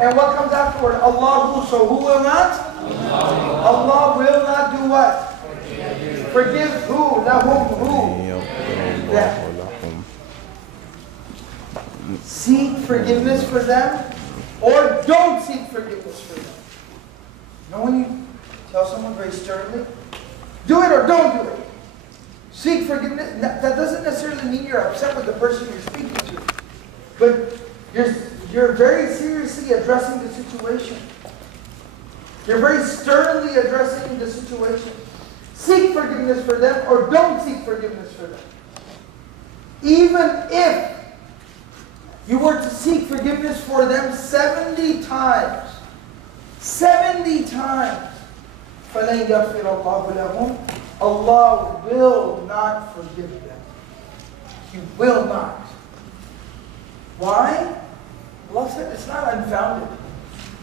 And what comes afterward? Allahu. So who will not? Allah will not do what? Forgive who? Lahum who? Them. Seek forgiveness for them or don't seek forgiveness for them. You know when you tell someone very sternly, do it or don't do it. Seek forgiveness. That doesn't necessarily mean you're upset with the person you're speaking to. But you're very seriously addressing the situation. You're very sternly addressing the situation. Seek forgiveness for them or don't seek forgiveness for them. Even if you were to seek forgiveness for them 70 times, 70 times, فَلَنْ يَغْفِرَ اللَّهُ لَهُمْ, Allah will not forgive them. He will not. Why? Allah said it's not unfounded.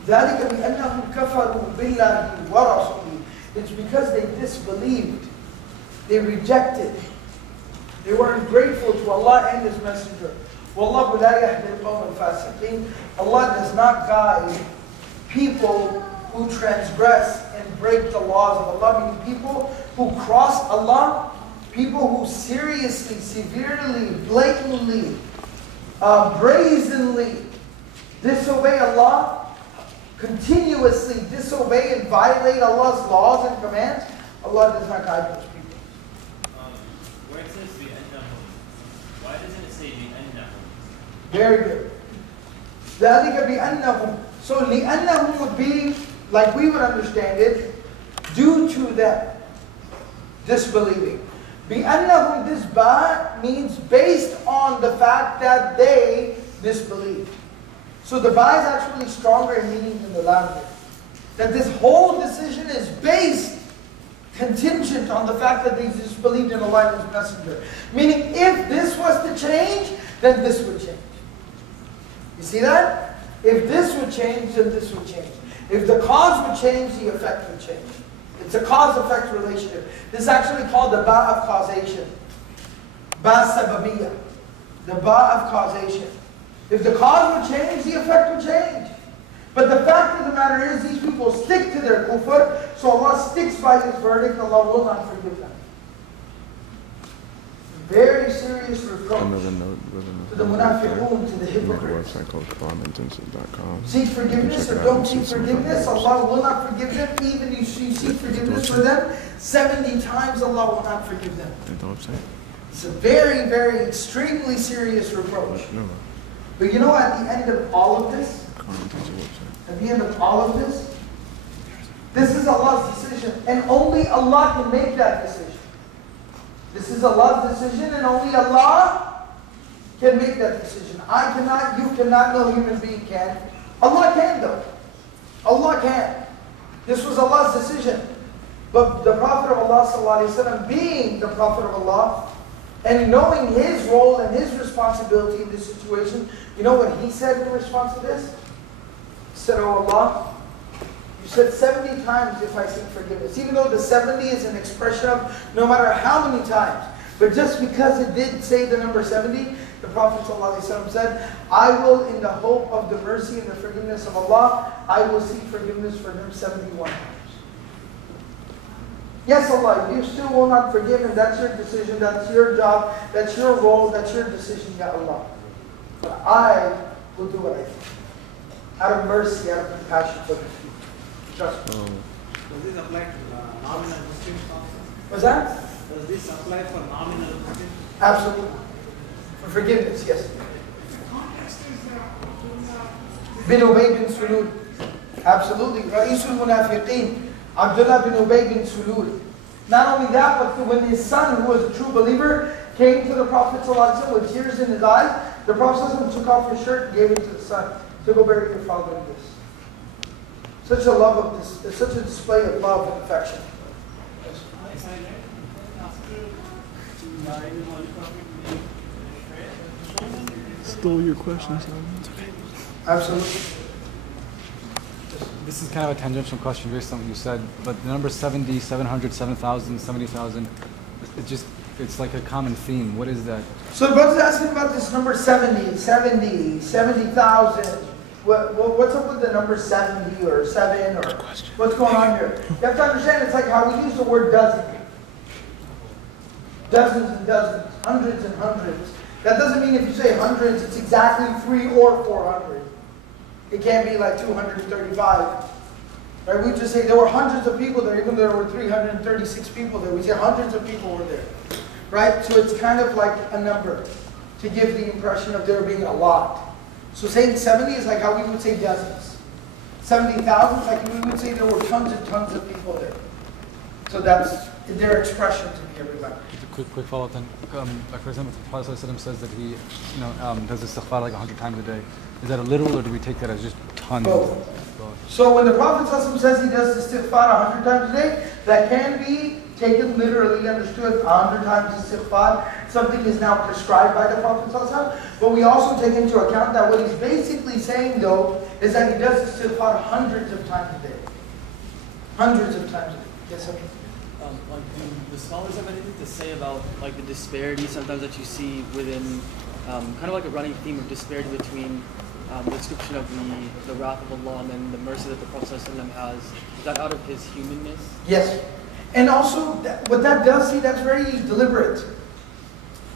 ذَلِكَ بِأَنَّهُمْ كَفَرُوا بِاللَّهِ وَرَسُولِهِ. It's because they disbelieved. They rejected. They weren't grateful to Allah and His Messenger. وَاللَّهُ لَا يَهْدِي الْقَوْمَ الْفَاسِقِينَ. Allah does not guide people who transgress and break the laws of Allah, meaning people who cross Allah, people who seriously, severely, blatantly, brazenly disobey Allah, continuously disobey and violate Allah's laws and commands. Allah does not guide those people. Where it says بِأَنَّهُمْ, why doesn't it say بِأَنَّهُمْ? Very good. ذَلِكَ بِأَنَّهُمْ. So لِأَنَّهُمْ would be, like we would understand it, due to them disbelieving. بِأَنَّهُمْ, this ba means based on the fact that they disbelieved. So the ba is actually stronger in meaning than the lam here. That this whole decision is based, contingent on the fact that they disbelieved in Allah and His Messenger. Meaning if this was to change, then this would change. You see that? If this would change, then this would change. If the cause would change, the effect would change. It's a cause-effect relationship. This is actually called the ba of causation. Ba sababiyya. The ba of causation. If the cause would change, the effect would change. But the fact of the matter is, these people stick to their kufr, so Allah sticks by His verdict, Allah will not forgive them. Very serious reproach to the munafiqun, to the hypocrites. Seek forgiveness or don't seek forgiveness, Allah will not forgive them. Even if you seek forgiveness for them 70 times, Allah will not forgive them. It's a very, very, extremely serious reproach. But you know, at the end of all of this, this is Allah's decision, and only Allah can make that decision. This is Allah's decision, and only Allah can make that decision. I cannot, you cannot, no human being can. Allah can though. Allah can. This was Allah's decision. But the Prophet of Allah ﷺ, being the Prophet of Allah, and knowing his role and his responsibility in this situation, you know what he said in response to this? He said, "Oh Allah, you said 70 times if I seek forgiveness." Even though the 70 is an expression of no matter how many times. But just because it did say the number 70, the Prophet ﷺ said, "I will, in the hope of the mercy and the forgiveness of Allah, I will seek forgiveness for him 71 times." Yes, Allah, you still will not forgive him. That's your decision, that's your job, that's your role, that's your decision, Ya Allah. But I will do what I can. Out of mercy, out of compassion for the people. Trust me. Does this apply to nominal Muslims also? What's that? Does this apply for nominal Muslims? Absolutely. For forgiveness, yes. Bin Ubay bin Sulul. Absolutely. Ra'isul Munafiqeen. Abdullah bin Ubay bin Sulul. Not only that, but when his son, who was a true believer, came to the Prophet ﷺ with tears in his eyes, the Prophet ﷺ took off his shirt and gave it to the son. To go bury your father in this. Such a love of this, such a display of love and affection. Stole your question, Simon. Okay. Absolutely. This is kind of a tangential question based on what you said, but the number 70, 700, 7,000, 70,000, it's like a common theme. What is that? So the brother's asking about this number 70, 70,000. What's up with the number 70 or 7 or what's going on here? You have to understand it's like how we use the word dozen. Dozens and dozens, hundreds and hundreds. That doesn't mean if you say hundreds, it's exactly 300 or 400. It can't be like 235. Right? We just say there were hundreds of people there, even though there were 336 people there. We say hundreds of people were there. Right? So it's kind of like a number to give the impression of there being a lot. So saying 70 is like how we would say dozens. 70,000 is like we would say there were tons and tons of people there. So that's their expression to me, everybody. Quick follow-up then. Like for example, the Prophet ﷺ says that he, does istighfar like 100 times a day. Is that a literal, or do we take that as just tons? Both. So when the Prophet ﷺ says he does istighfar 100 times a day, that can be taken literally, understood. 100 times istighfar, something is now prescribed by the Prophet ﷺ. But we also take into account that what he's basically saying, though, is that he does istighfar hundreds of times a day. Hundreds of times a day. Yes, sir. Do the scholars have anything to say about like the disparity sometimes that you see within kind of like a running theme of disparity between the description of the wrath of Allah and then the mercy that the Prophet ﷺ has? Is that out of his humanness? Yes. And also, what that does, see, that's very deliberate.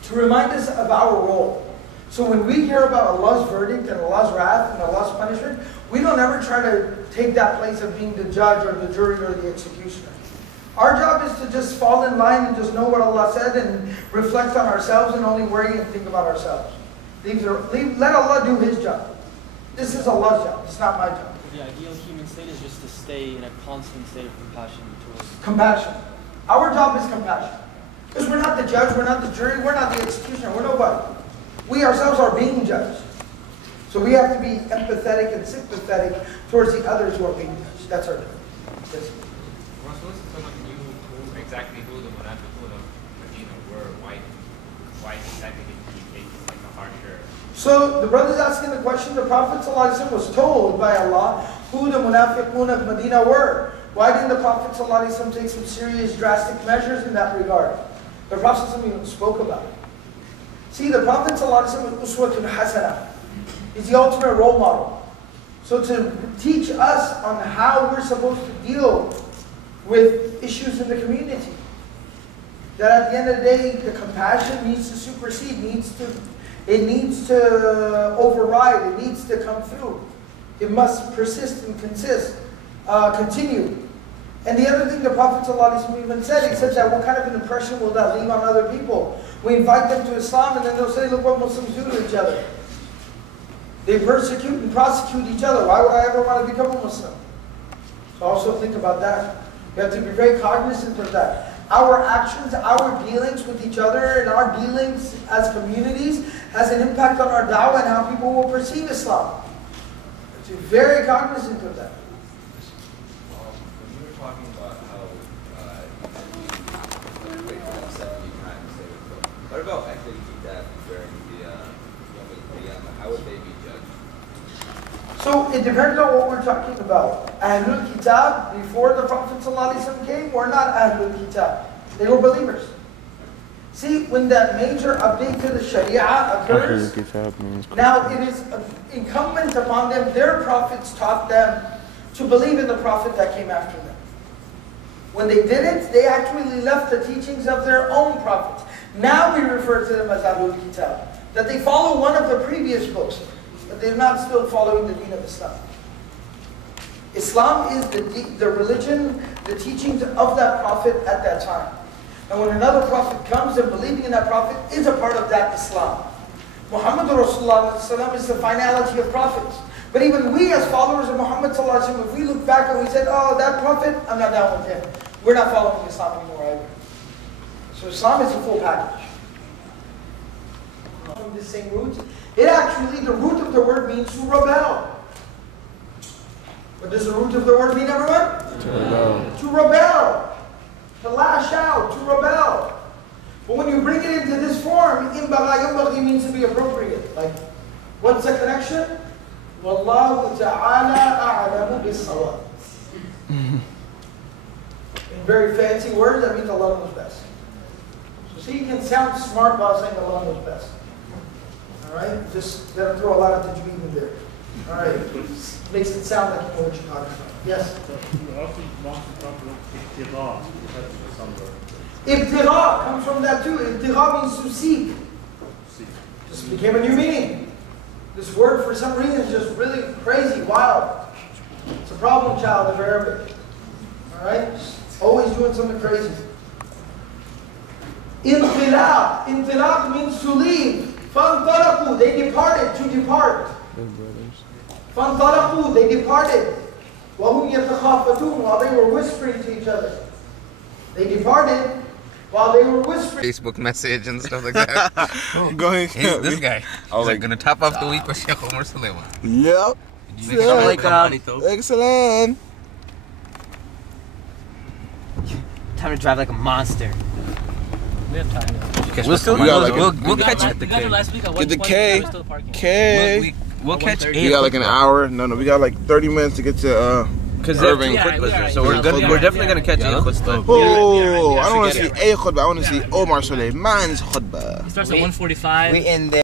To remind us of our role. So when we hear about Allah's verdict and Allah's wrath and Allah's punishment, we don't ever try to take that place of being the judge or the jury or the executioner. Our job is to just fall in line and just know what Allah said and reflect on ourselves and only worry and think about ourselves. Let Allah do His job. This is Allah's job. It's not my job. The ideal human state is just to stay in a constant state of compassion towards. Compassion. Our job is compassion. Because we're not the judge, we're not the jury, we're not the executioner, we're nobody. We ourselves are being judged. So we have to be empathetic and sympathetic towards the others who are being judged. That's our job. Yes. Exactly who the Munafiqun of Medina were, why exactly did he take like a harsher? So the brother's asking the question, the Prophet ﷺ was told by Allah who the Munafiqun of Medina were. Why didn't the Prophet ﷺ take some serious drastic measures in that regard? The Prophet ﷺ even spoke about it. See, the Prophet ﷺ was uswatun hasanah. He's the ultimate role model. So to teach us on how we're supposed to deal with issues in the community. That at the end of the day, the compassion needs to supersede, it needs to override, it needs to come through. It must persist and continue. And the other thing the Prophet ﷺ even said, he said that what kind of an impression will that leave on other people? We invite them to Islam and then they'll say, look what Muslims do to each other. They persecute and prosecute each other. Why would I ever want to become a Muslim? So also think about that. We have to be very cognizant of that. Our actions, our dealings with each other, and our dealings as communities has an impact on our da'wah and how people will perceive Islam. We have to be very cognizant of that. When you were talking about how you wait for them 70 times, what about actually kitab during the Yom al-Qiyamah? How would they be judged? So it depends on what we're talking about. Ahlul Kitab, before the Prophet ﷺ came, were not Ahlul Kitab. They were believers. See, when that major update to the Sharia occurs, now it is incumbent upon them, their prophets taught them to believe in the prophet that came after them. When they didn't, they actually left the teachings of their own prophets. Now we refer to them as Ahlul Kitab. That they follow one of the previous books. But they're not still following the deen of Islam. Islam is the religion, the teachings of that prophet at that time. And when another prophet comes, and believing in that prophet is a part of that Islam. Muhammad Rasulullah is the finality of prophets. But even we as followers of Muhammad, if we look back and we said, oh, that prophet, I'm not down with him. We're not following Islam anymore either. So Islam is a full package. From the same root. It actually, the root of the word means to rebel. What does the root of the word mean, everyone? To rebel. To rebel. To lash out, to rebel. But when you bring it into this form, it means to be appropriate. Like, what's the connection? Wallahu ta'ala a'lamu bis-sawab. In very fancy words, that means Allah knows best. So see, you can sound smart while saying Allah knows best. Alright? Just gotta throw a lot of tajweed in there. All right. Makes it sound like you know what you're talking about. Yes? You also want to talk about iqtida, somewhere. Ibtigha comes from that too. Ibtigha means to seek. Just became a new meaning. This word for some reason is just really crazy, wild. It's a problem child of Arabic. Alright? Always doing something crazy. Intilaq. Intilaq means to leave. Fantalaqu, they departed, to depart. Fantalaqu, they departed. Wahum yatakhafatun, while they were whispering to each other. They departed while they were whispering. Facebook message and stuff like that. Go ahead. Hey, this guy. I was like, gonna top off the week with Sheikh Omar Sulaiman. Yep. Excellent. Time to drive like a monster. We have time. We'll catch it. We got there last week at 1:20. Get the K. We're still parking. K. We'll catch it. We got like an hour. No, we got like 30 minutes to get to Irving. Yeah, So we're definitely gonna catch it. Oh, I don't want to see a khutbah. I want to see Omar Sulaiman's khutbah. It starts at 1:45. We in there.